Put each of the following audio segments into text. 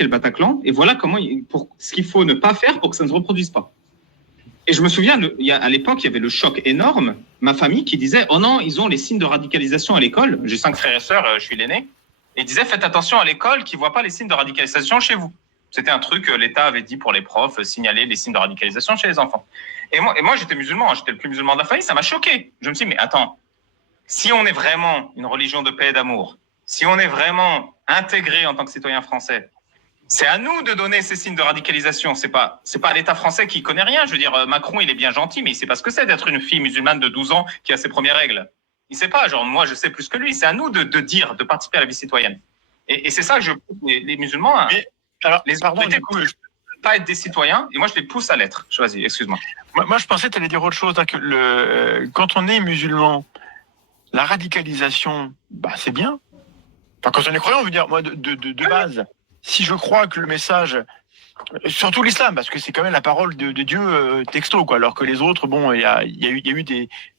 le Bataclan, et voilà pour ce qu'il faut ne pas faire pour que ça ne se reproduise pas. Et je me souviens, à l'époque, il y avait le choc énorme. Ma famille qui disait « Oh non, ils ont les signes de radicalisation à l'école. » J'ai 5 frères et sœurs, je suis l'aîné. Et ils disaient « Faites attention à l'école qu'ils ne voient pas les signes de radicalisation chez vous. » C'était un truc que l'État avait dit pour les profs, signaler les signes de radicalisation chez les enfants. Et moi j'étais musulman, j'étais le plus musulman de la famille, ça m'a choqué. Je me suis dit « Mais attends, si on est vraiment une religion de paix et d'amour, si on est vraiment intégré en tant que citoyen français, c'est à nous de donner ces signes de radicalisation. C'est pas l'État français qui connaît rien. Je veux dire, Macron, il est bien gentil, mais il sait pas ce que c'est d'être une fille musulmane de 12 ans qui a ses premières règles. Il sait pas. Genre, moi, je sais plus que lui. C'est à nous de dire, de participer à la vie citoyenne. Et c'est ça que je pousse les musulmans. Mais, alors, les pardon, du coup, pas être des citoyens. Et moi, je les pousse à l'être. Vas-y, excuse-moi. Moi, je pensais que tu allais dire autre chose. Hein, que quand on est musulman, la radicalisation, c'est bien. Enfin, quand on est croyant, on veut dire, moi, de base, si je crois que le message, surtout l'islam, parce que c'est quand même la parole de Dieu texto, quoi, alors que les autres, bon, il y a eu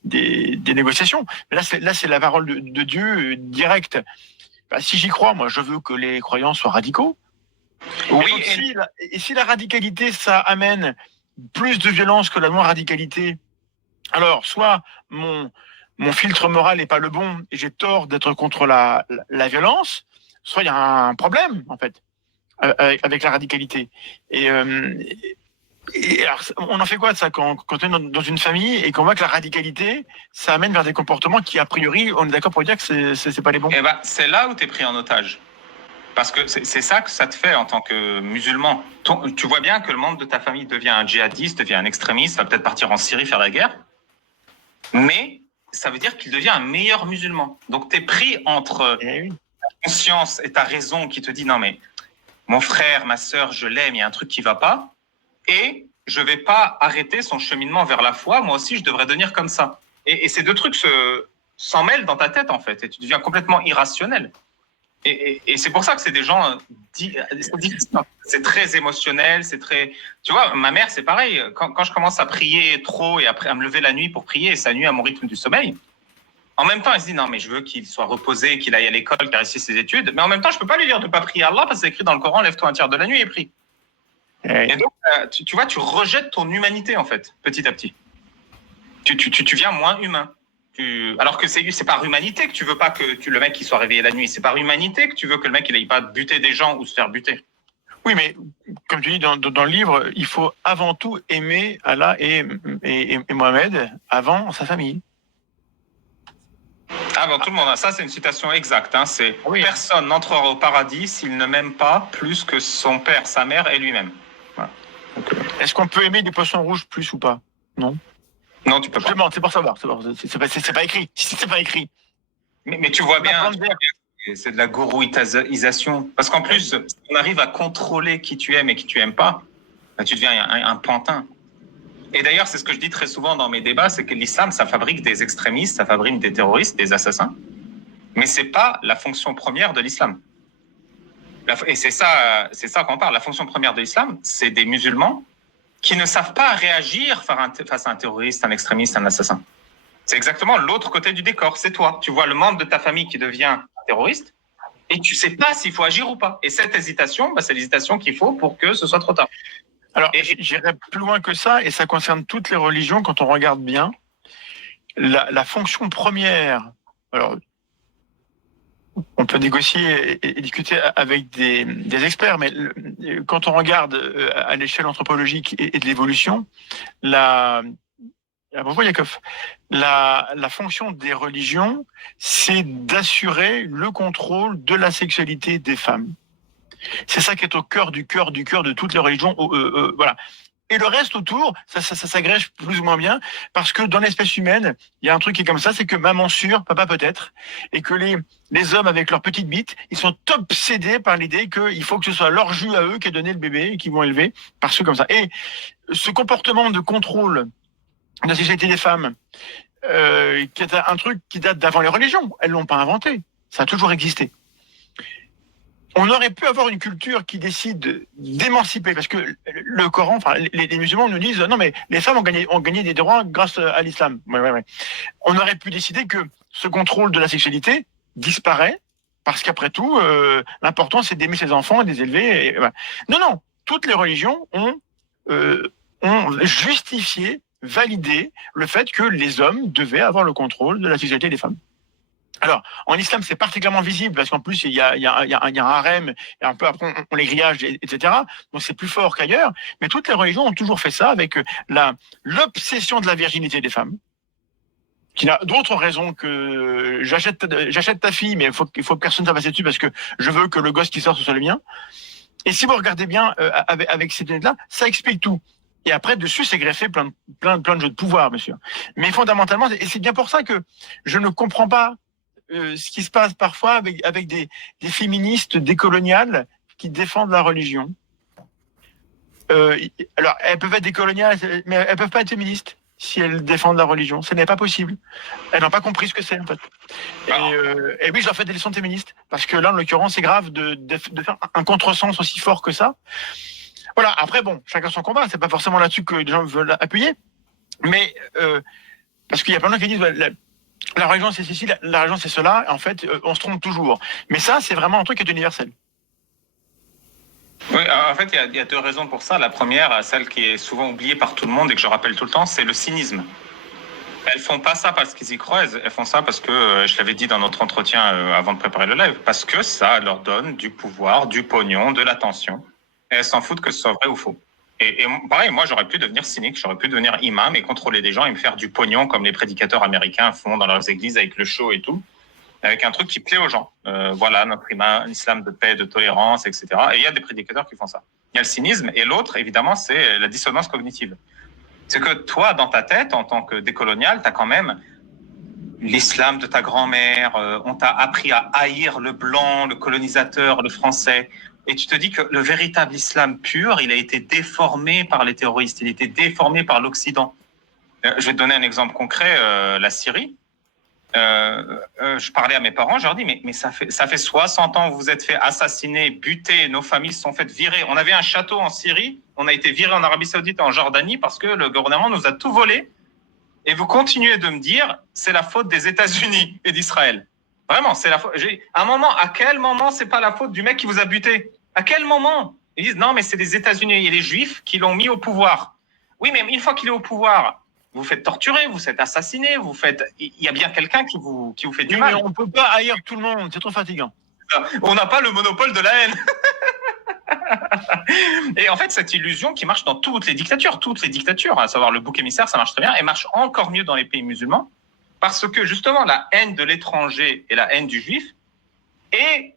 des négociations. Mais là, c'est la parole de Dieu directe. Si j'y crois, moi, je veux que les croyants soient radicaux. Oui. Et si la radicalité, ça amène plus de violence que la non-radicalité, alors soit mon filtre moral n'est pas le bon et j'ai tort d'être contre la violence, soit il y a un problème, en fait, avec la radicalité. Et alors, on en fait quoi de ça quand on est dans une famille et qu'on voit que la radicalité, ça amène vers des comportements qui, a priori, on est d'accord pour dire que c'est pas les bons. C'est là où tu es pris en otage. Parce que c'est ça que ça te fait en tant que musulman. Tu vois bien que le membre de ta famille devient un djihadiste, devient un extrémiste, va peut-être partir en Syrie faire la guerre. Mais ça veut dire qu'il devient un meilleur musulman. Donc tu es pris entre ta conscience et ta raison qui te dit « Non mais mon frère, ma sœur, je l'aime, il y a un truc qui va pas. » Et je vais pas arrêter son cheminement vers la foi. Moi aussi, je devrais devenir comme ça. Et ces deux trucs s'en mêlent dans ta tête, en fait. Et tu deviens complètement irrationnel. Et c'est pour ça que c'est des gens c'est très émotionnel, c'est très. Tu vois, ma mère, c'est pareil. Quand je commence à prier trop et après à me lever la nuit pour prier et ça nuit à mon rythme du sommeil, en même temps, elle se dit non, mais je veux qu'il soit reposé, qu'il aille à l'école, qu'il réussisse ses études. Mais en même temps, je peux pas lui dire de pas prier à Allah parce que c'est écrit dans le Coran, lève-toi un tiers de la nuit et prie. Et donc, tu vois, tu rejettes ton humanité, en fait, petit à petit. Tu deviens moins humain. Alors que c'est par humanité que tu veux pas que le mec il soit réveillé la nuit. C'est par humanité que tu veux que le mec il aille pas buter des gens ou se faire buter. Oui, mais comme tu dis dans le livre, il faut avant tout aimer Allah et Mohamed avant sa famille. Avant tout le monde. Ça, c'est une citation exacte. Hein. Personne n'entrera au paradis s'il ne m'aime pas plus que son père, sa mère et lui-même. Voilà. Est-ce qu'on peut aimer des poissons rouges plus ou pas? Non. Non, tu peux pas. C'est pour savoir. C'est pas écrit. Si c'est pas écrit. Mais tu vois bien, c'est de la gourouisation. Parce qu'en plus, si on arrive à contrôler qui tu aimes et qui tu aimes pas, tu deviens un pantin. Et d'ailleurs, c'est ce que je dis très souvent dans mes débats, c'est que l'islam, ça fabrique des extrémistes, ça fabrique des terroristes, des assassins. Mais c'est pas la fonction première de l'islam. Et c'est ça qu'on parle. La fonction première de l'islam, c'est des musulmans qui ne savent pas réagir face à un terroriste, un extrémiste, un assassin. C'est exactement l'autre côté du décor, c'est toi. Tu vois le membre de ta famille qui devient un terroriste et tu sais pas s'il faut agir ou pas. Et cette hésitation, c'est l'hésitation qu'il faut pour que ce soit trop tard. Alors, j'irais plus loin que ça, et ça concerne toutes les religions quand on regarde bien. La fonction première, alors, on peut négocier et discuter avec des experts, mais quand on regarde à l'échelle anthropologique et de l'évolution, la fonction des religions, c'est d'assurer le contrôle de la sexualité des femmes. C'est ça qui est au cœur de toutes les religions. Voilà. Et le reste autour, ça s'agrège plus ou moins bien, parce que dans l'espèce humaine, il y a un truc qui est comme ça, c'est que maman sûre, papa peut-être, et que les hommes avec leurs petites bites, ils sont obsédés par l'idée qu'il faut que ce soit leur jus à eux qui a donné le bébé et qu'ils vont élever par ceux comme ça. Et ce comportement de contrôle de la sexualité des femmes, qui est un truc qui date d'avant les religions, elles l'ont pas inventé, ça a toujours existé. On aurait pu avoir une culture qui décide d'émanciper, parce que le Coran, les musulmans nous disent non mais les femmes ont gagné des droits grâce à l'islam. Ouais. On aurait pu décider que ce contrôle de la sexualité disparaît Parce qu'après tout, l'important, c'est d'aimer ses enfants et de les élever. Et, voilà. Non, toutes les religions ont justifié, validé le fait que les hommes devaient avoir le contrôle de la sexualité des femmes. Alors, en islam, c'est particulièrement visible parce qu'en plus, il y a un harem, et un peu après, on les grillage, etc. Donc, c'est plus fort qu'ailleurs. Mais toutes les religions ont toujours fait ça avec l'obsession de la virginité des femmes, qui n'a d'autre raison que j'achète ta fille, mais il faut que personne ne s'en passe dessus parce que je veux que le gosse qui sort, ce soit le mien. Et si vous regardez bien avec ces données-là, ça explique tout. Et après, dessus, c'est greffé plein de jeux de pouvoir, monsieur. Mais fondamentalement, et c'est bien pour ça que je ne comprends pas ce qui se passe parfois avec des féministes décoloniales qui défendent la religion. Alors, elles peuvent être décoloniales, mais elles peuvent pas être féministes si elles défendent la religion. Ce n'est pas possible. Elles n'ont pas compris ce que c'est, en fait. Et oui, je leur fais des leçons de féministes. Parce que là, en l'occurrence, c'est grave de faire un contresens aussi fort que ça. Voilà. Après, bon, chacun son combat. C'est pas forcément là-dessus que les gens veulent appuyer. Mais, parce qu'il y a plein de gens qui disent, la religion, c'est ceci, la religion, c'est cela. En fait, on se trompe toujours. Mais ça, c'est vraiment un truc qui est universel. Oui, en fait, il y a deux raisons pour ça. La première, celle qui est souvent oubliée par tout le monde et que je rappelle tout le temps, c'est le cynisme. Elles font pas ça parce qu'ils y croient, elles font ça parce que, je l'avais dit dans notre entretien avant de préparer le live, parce que ça leur donne du pouvoir, du pognon, de l'attention. Et elles s'en foutent que ce soit vrai ou faux. Et pareil, moi, j'aurais pu devenir cynique, j'aurais pu devenir imam et contrôler des gens et me faire du pognon comme les prédicateurs américains font dans leurs églises avec le show et tout, avec un truc qui plaît aux gens. Voilà, notre islam de paix, de tolérance, etc. Et il y a des prédicateurs qui font ça. Il y a le cynisme. Et l'autre, évidemment, c'est la dissonance cognitive. C'est que toi, dans ta tête, en tant que décolonial, tu as quand même l'islam de ta grand-mère. On t'a appris à haïr le blanc, le colonisateur, le français. Et tu te dis que le véritable islam pur, il a été déformé par les terroristes. Il a été déformé par l'Occident. Je vais te donner un exemple concret. La Syrie. Je parlais à mes parents, je leur dis mais ça fait 60 ans que vous vous êtes fait assassiner, buter, nos familles se sont faites virer. On avait un château en Syrie, on a été viré en Arabie Saoudite et en Jordanie parce que le gouvernement nous a tout volé. Et vous continuez de me dire c'est la faute des États-Unis et d'Israël. Vraiment, c'est la faute. À quel moment c'est pas la faute du mec qui vous a buté? À quel moment? Ils disent non mais c'est les États-Unis et les Juifs qui l'ont mis au pouvoir. Oui mais une fois qu'il est au pouvoir, vous faites torturer, vous faites assassiner, il y a bien quelqu'un qui vous fait du mal. Mais on ne peut pas haïr tout le monde, c'est trop fatigant. On n'a pas le monopole de la haine. Et en fait, cette illusion qui marche dans toutes les dictatures, à savoir le bouc émissaire, ça marche très bien, et marche encore mieux dans les pays musulmans, parce que justement, la haine de l'étranger et la haine du juif est,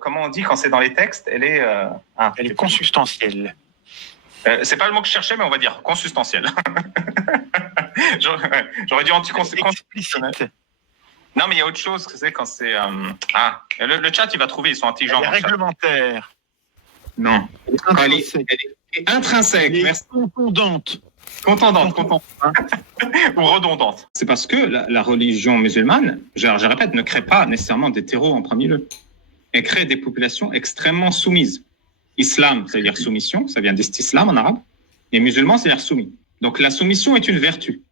comment on dit quand c'est dans les textes, elle est consubstantielle. C'est pas le mot que je cherchais, mais on va dire consubstantielle. J'aurais dit anti-constitutionnel. Non, mais il y a autre chose, c'est quand c'est... le chat, il va trouver, ils sont intelligents. Elle est réglementaire. Non. Elle est intrinsèque. Elle est contondante. Contondante. Ou redondante. C'est parce que la religion musulmane, je répète, ne crée pas nécessairement des terreaux en premier lieu. Elle crée des populations extrêmement soumises. Islam, ça veut dire soumission, ça vient d'istislam en arabe. Et musulman, ça veut dire soumis. Donc la soumission est une vertu.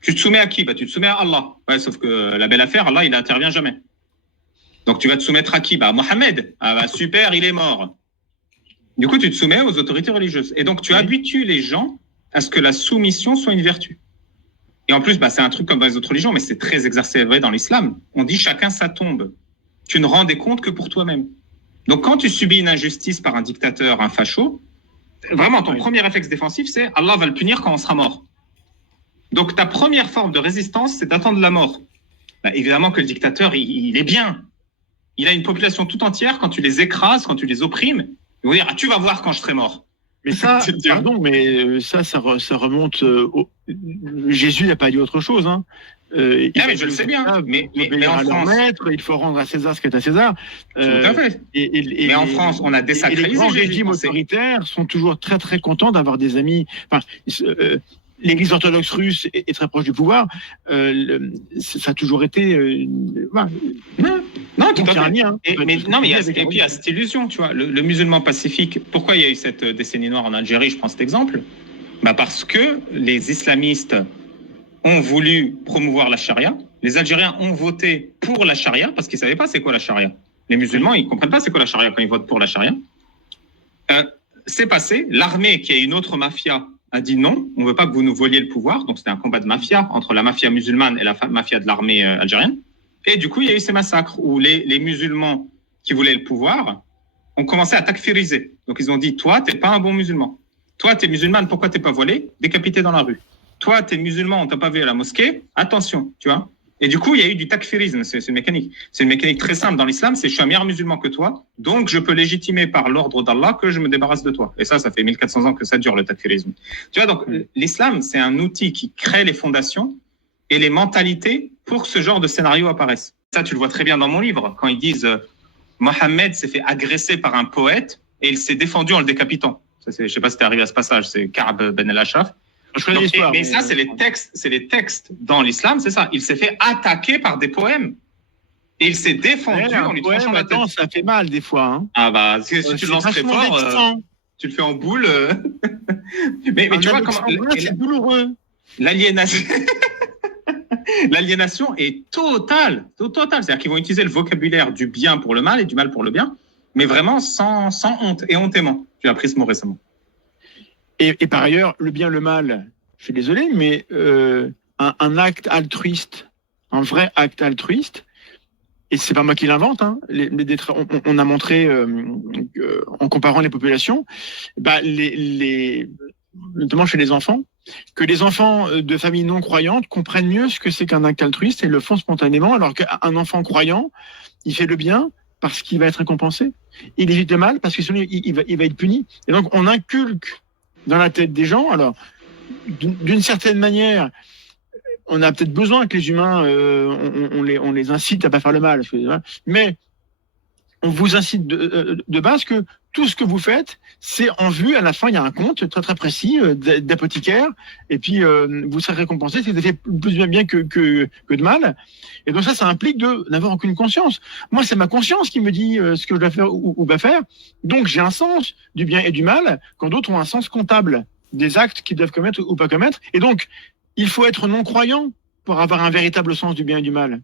Tu te soumets à qui? Tu te soumets à Allah. Ouais, sauf que la belle affaire, Allah, il n'intervient jamais. Donc tu vas te soumettre à qui? Mohammed. Super, il est mort. Du coup, tu te soumets aux autorités religieuses. Et donc tu habitues les gens à ce que la soumission soit une vertu. Et en plus, c'est un truc comme dans les autres religions, mais c'est très exacerbé dans l'islam. On dit chacun sa tombe. Tu ne rends des comptes que pour toi-même. Donc quand tu subis une injustice par un dictateur, un facho, vraiment, ton premier réflexe défensif, c'est Allah va le punir quand on sera mort. Donc, ta première forme de résistance, c'est d'attendre la mort. Évidemment que le dictateur, il est bien. Il a une population tout entière. Quand tu les écrases, quand tu les opprimes, il va dire tu vas voir quand je serai mort. Mais ça, pardon, mais ça remonte. Jésus n'a pas dit autre chose. Hein. Mais je le sais bien. Mais en France, maître, il faut rendre à César ce qui est à César. Tout à fait. Mais en France, on a désacralisé. Les grands régimes autoritaires sont toujours très très contents d'avoir des amis. L'Église orthodoxe russe est très proche du pouvoir. Ça a toujours été. Non, tout à fait. Mais il y a cette illusion, tu vois. Le musulman pacifique. Pourquoi il y a eu cette décennie noire en Algérie? Je prends cet exemple. Parce que les islamistes ont voulu promouvoir la charia. Les Algériens ont voté pour la charia parce qu'ils ne savaient pas c'est quoi la charia. Les musulmans, ils ne comprennent pas c'est quoi la charia quand ils votent pour la charia. C'est passé, l'armée, qui est une autre mafia, a dit non, on ne veut pas que vous nous voliez le pouvoir. Donc c'était un combat de mafia entre la mafia musulmane et la mafia de l'armée algérienne. Et du coup, il y a eu ces massacres où les musulmans qui voulaient le pouvoir ont commencé à takfiriser. Donc ils ont dit, toi, tu n'es pas un bon musulman. Toi, tu es musulmane, pourquoi tu n'es pas voilé? Décapité dans la rue. Toi, tu es musulman, on ne t'a pas vu à la mosquée, attention, tu vois. Et du coup, il y a eu du takfirisme, c'est une mécanique. C'est une mécanique très simple dans l'islam, c'est je suis un meilleur musulman que toi, donc je peux légitimer par l'ordre d'Allah que je me débarrasse de toi. Et ça fait 1400 ans que ça dure, le takfirisme. Tu vois, donc l'islam, c'est un outil qui crée les fondations et les mentalités pour que ce genre de scénario apparaisse. Ça, tu le vois très bien dans mon livre, quand ils disent Mohammed s'est fait agresser par un poète et il s'est défendu en le décapitant. Ça, je ne sais pas si tu es arrivé à ce passage, c'est Ka'b ben al-Ashraf. Mais ça, c'est les textes dans l'islam, c'est ça. Il s'est fait attaquer par des poèmes. Et il s'est défendu en lui tranchant la tête. Ça fait mal des fois. Hein. Ah bah, si tu le lances très fort, tu le fais en boule. mais tu vois comment... C'est douloureux. L'aliénation est totale. C'est-à-dire qu'ils vont utiliser le vocabulaire du bien pour le mal et du mal pour le bien, mais vraiment sans honte et hontément. J'ai appris ce mot récemment. Et par ailleurs, le bien, le mal, je suis désolé, mais un acte altruiste, un vrai acte altruiste, et c'est pas moi qui l'invente, hein, on a montré, en comparant les populations, notamment chez les enfants, que les enfants de familles non croyantes comprennent mieux ce que c'est qu'un acte altruiste et le font spontanément, alors qu'un enfant croyant, il fait le bien parce qu'il va être récompensé. Il évite le mal parce que sinon il va être puni. Et donc on inculque dans la tête des gens, alors d'une certaine manière, on a peut-être besoin que les humains, on les incite à pas faire le mal, mais on vous incite de base que tout ce que vous faites, c'est en vue, à la fin, il y a un compte très très précis d'apothicaire, et puis vous serez récompensé si vous avez fait plus de bien que de mal. Et donc ça implique de n'avoir aucune conscience. Moi, c'est ma conscience qui me dit ce que je dois faire ou pas faire. Donc j'ai un sens du bien et du mal, quand d'autres ont un sens comptable des actes qu'ils doivent commettre ou pas commettre. Et donc, il faut être non-croyant pour avoir un véritable sens du bien et du mal.